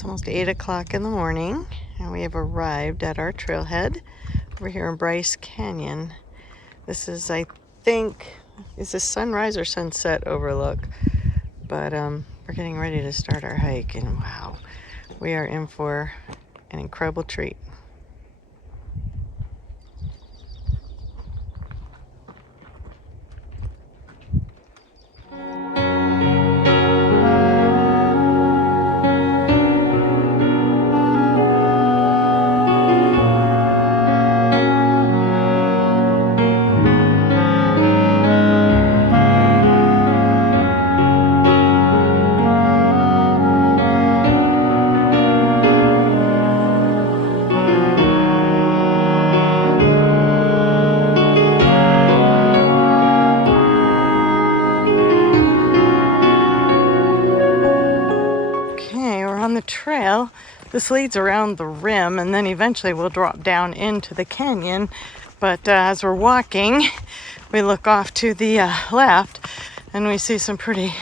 It's almost 8 o'clock in the morning, and we have arrived at our trailhead over here in Bryce Canyon. This is, I think, is this sunrise or sunset overlook? But we're getting ready to start our hike, and wow, we are in for an incredible treat. On the trail, this leads around the rim, and then eventually we'll drop down into the canyon. But as we're walking, we look off to the left, and we see some pretty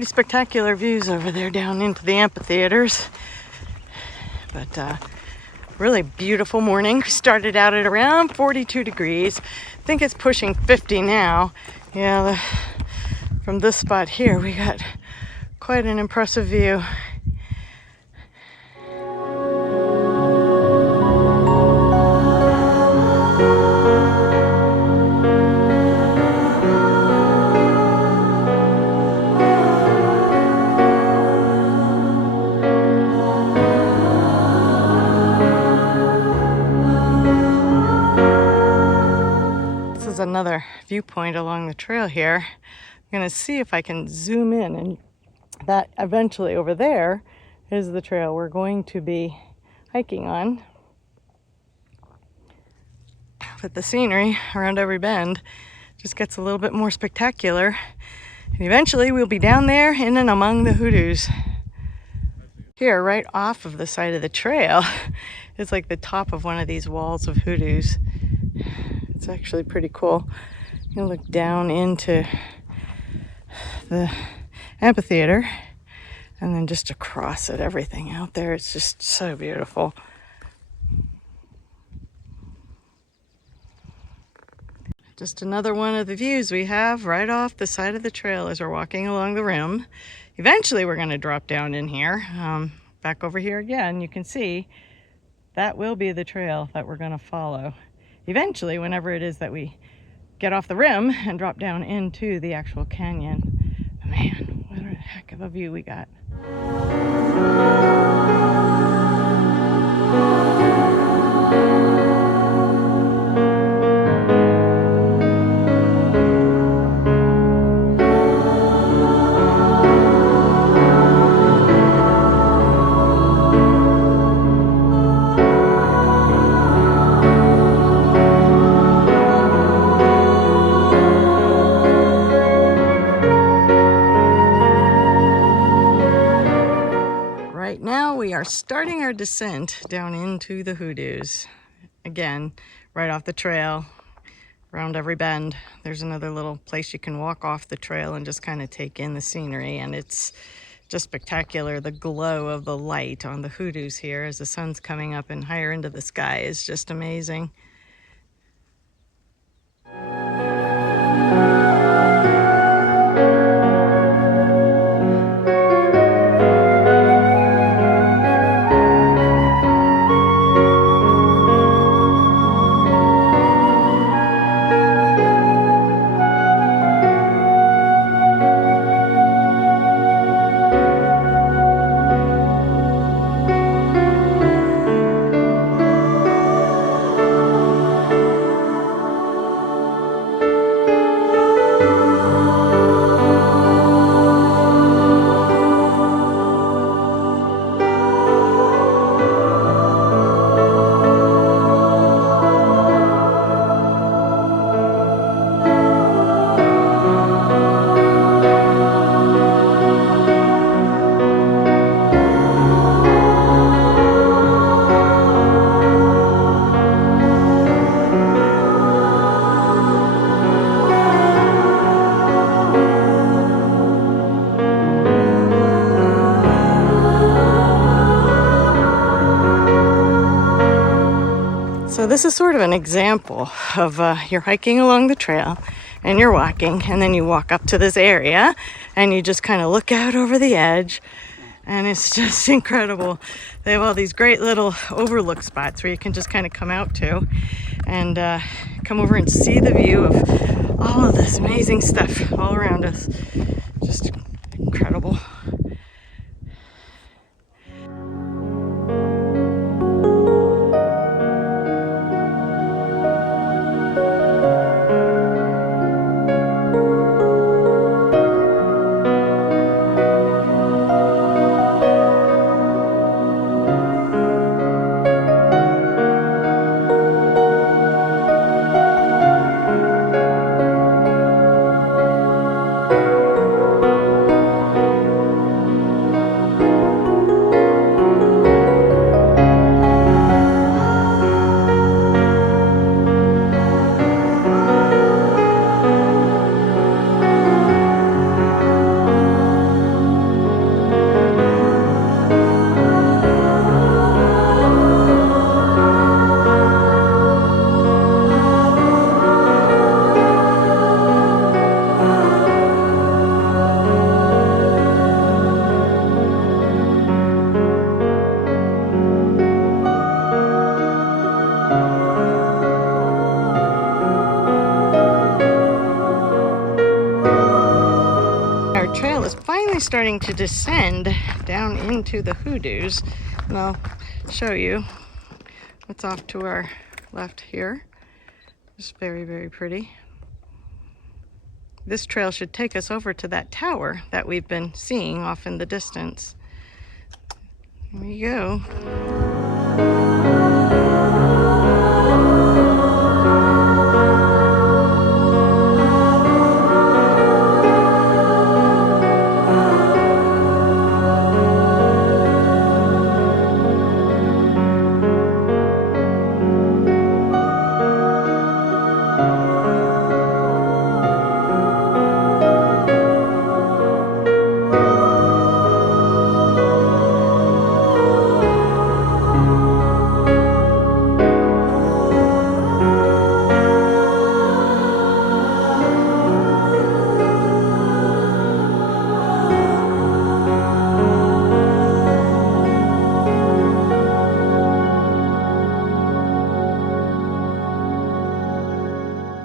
spectacular views over there down into the amphitheaters. But really beautiful morning. We started out at around 42 degrees. I think it's pushing 50 now. Yeah, from this spot here, we got quite an impressive view. Another viewpoint along the trail here. I'm going to see if I can zoom in, and that eventually over there is the trail we're going to be hiking on. But the scenery around every bend just gets a little bit more spectacular, and eventually we'll be down there in and among the hoodoos. Here, right off of the side of the trail, is like the top of one of these walls of hoodoos. It's actually pretty cool. You look down into the amphitheater, and then just across it, everything out there, it's just so beautiful. Just another one of the views we have right off the side of the trail as we're walking along the rim. Eventually we're going to drop down in here. Back over here again, you can see that will be the trail that we're going to follow eventually, whenever it is that we get off the rim and drop down into the actual canyon. Man, what a heck of a view we got. We are starting our descent down into the hoodoos. Again, right off the trail, around every bend, there's another little place you can walk off the trail and just kind of take in the scenery, and it's just spectacular. The glow of the light on the hoodoos here as the sun's coming up and higher into the sky is just amazing. this is sort of an example of you're hiking along the trail and you're walking, and then you walk up to this area and you just kind of look out over the edge, and it's just incredible. They have all these great little overlook spots where you can just kind of come out to and come over and see the view of all of this amazing stuff all around us. Just incredible. Trail is finally starting to descend down into the hoodoos, and I'll show you what's off to our left here. It's very, very pretty. This trail should take us over to that tower that we've been seeing off in the distance. Here we go.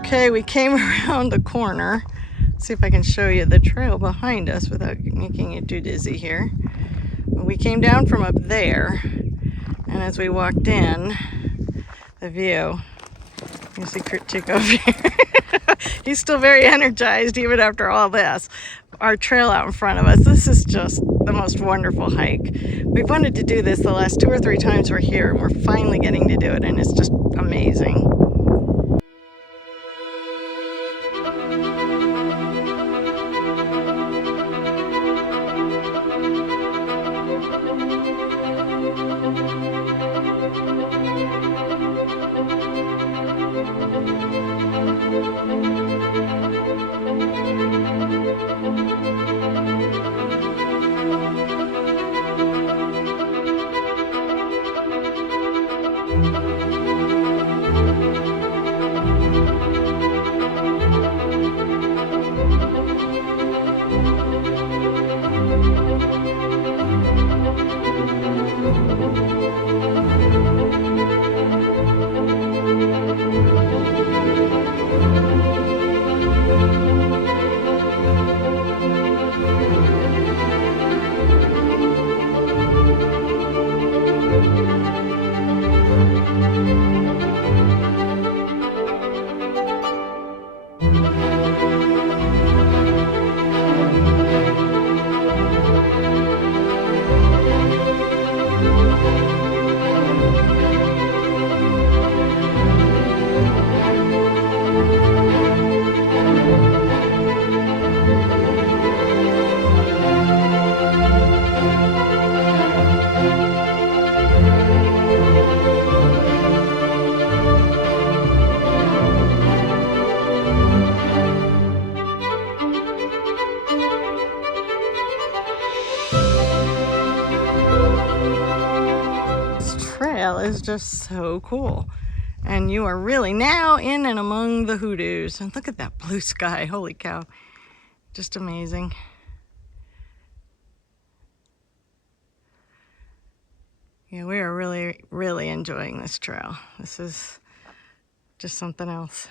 Okay, we came around the corner. Let's see if I can show you the trail behind us without making you too dizzy here. We came down from up there, and as we walked in, the view, you see Chick over here. He's still very energized even after all this. Our trail out in front of us, this is just the most wonderful hike. We've wanted to do this the last 2 or 3 times we're here, and we're finally getting to do it, and it's just amazing. Is just so cool. And you are really now in and among the hoodoos. And look at that blue sky, holy cow. Just amazing. Yeah, we are really, really enjoying this trail. This is just something else.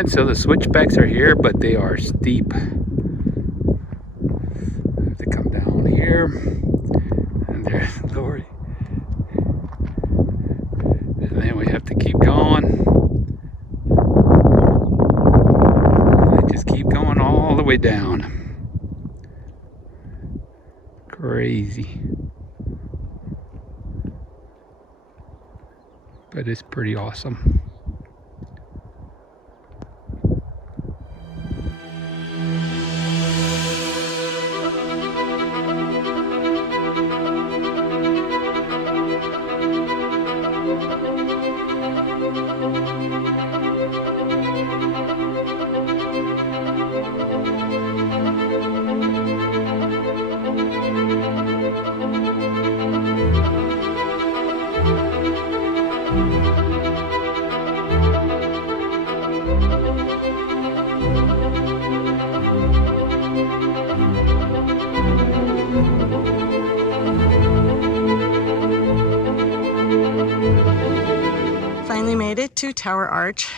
And so the switchbacks are here, but they are steep. I have to come down here, and there's Lori. And then we have to keep going. And they just keep going all the way down. Crazy. But it's pretty awesome. Finally made it to Tower Arch.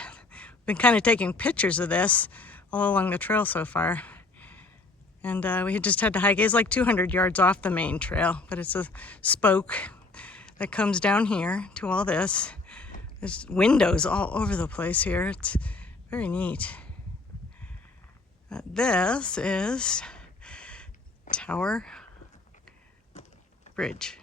Been kind of taking pictures of this all along the trail so far. And we just had to hike. It's like 200 yards off the main trail, but it's a spoke that comes down here to all this. There's windows all over the place here. It's very neat. This is Tower Bridge.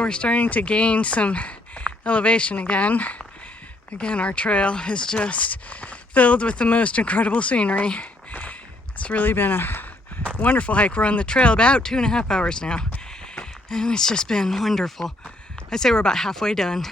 We're starting to gain some elevation again. Again, our trail is just filled with the most incredible scenery. It's really been a wonderful hike. We're on the trail about 2.5 hours now, and it's just been wonderful. I'd say we're about halfway done.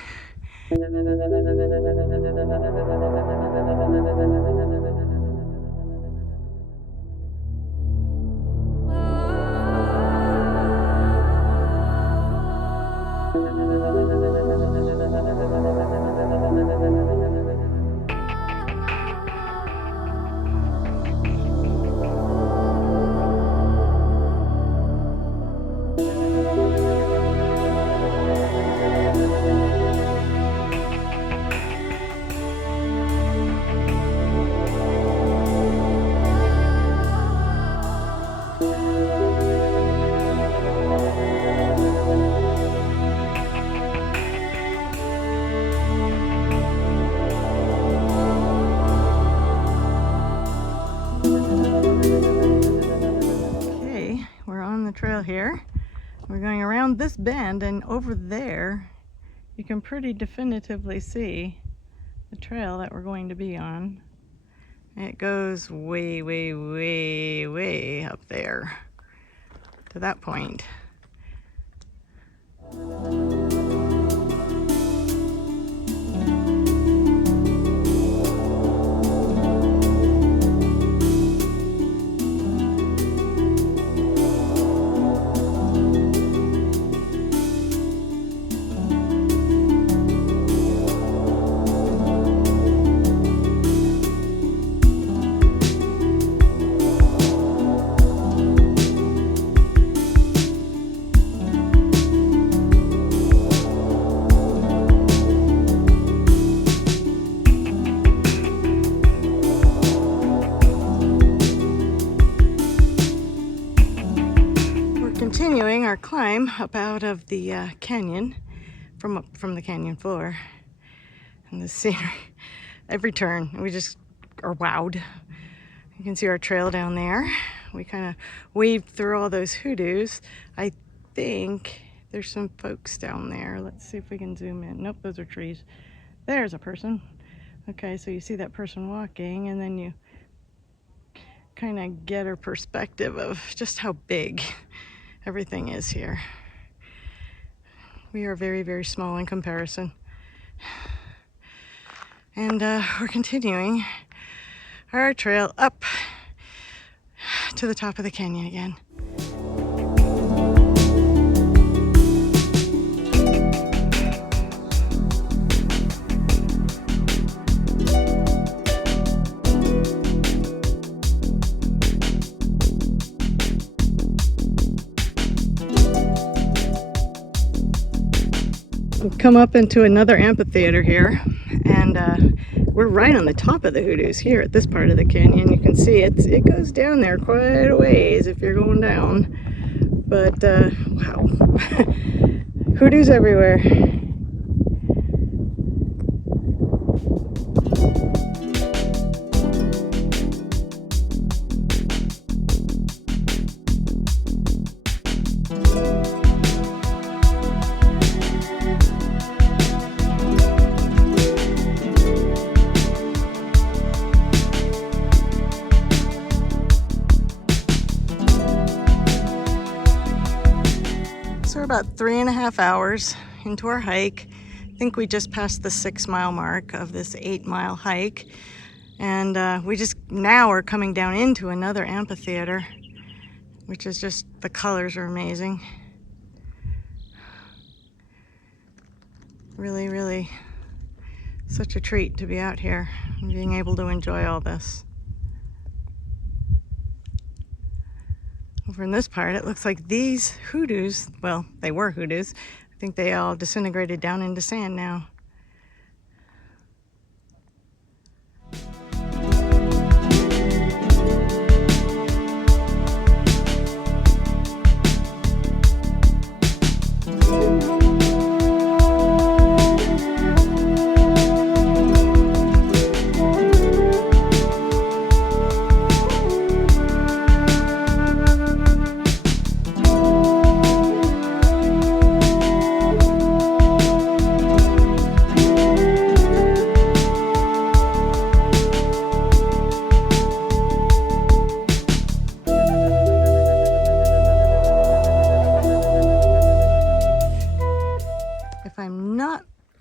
We're going around this bend, and over there you can pretty definitively see the trail that we're going to be on. It goes way, way, way, way up there to that point. Continuing our climb up out of the canyon, from the canyon floor, and the scenery, every turn we just are wowed. You can see our trail down there. We kind of weaved through all those hoodoos. I think there's some folks down there. Let's see if we can zoom in. Nope, those are trees. There's a person. Okay, so you see that person walking, and then you kind of get a perspective of just how big everything is here. We are very, very small in comparison. And we're continuing our trail up to the top of the canyon again. We've come up into another amphitheater here, and we're right on the top of the hoodoos here at this part of the canyon. You can see it goes down there quite a ways if you're going down, but wow. Hoodoos everywhere. So we're about 3.5 hours into our hike. I think we just passed the 6-mile mark of this 8-mile hike. And we just now are coming down into another amphitheater, which is just, the colors are amazing. Really, really such a treat to be out here and being able to enjoy all this. Over in this part, it looks like these hoodoos, well, they were hoodoos. I think they all disintegrated down into sand now.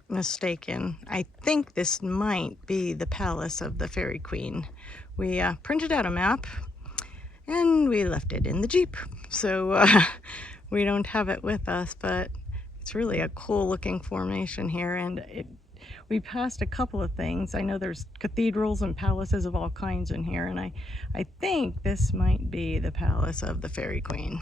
Mistaken, I think this might be the palace of the Fairy Queen. We printed out a map and we left it in the Jeep, so we don't have it with us, but it's really a cool looking formation here. And we passed a couple of things. I know there's cathedrals and palaces of all kinds in here, and I think this might be the palace of the Fairy Queen.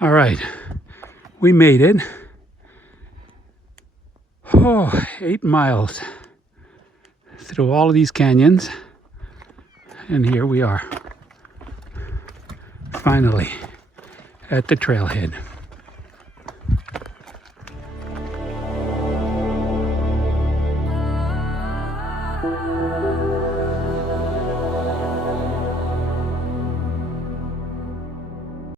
All right, we made it. Oh, 8 miles through all of these canyons. And here we are, finally at the trailhead.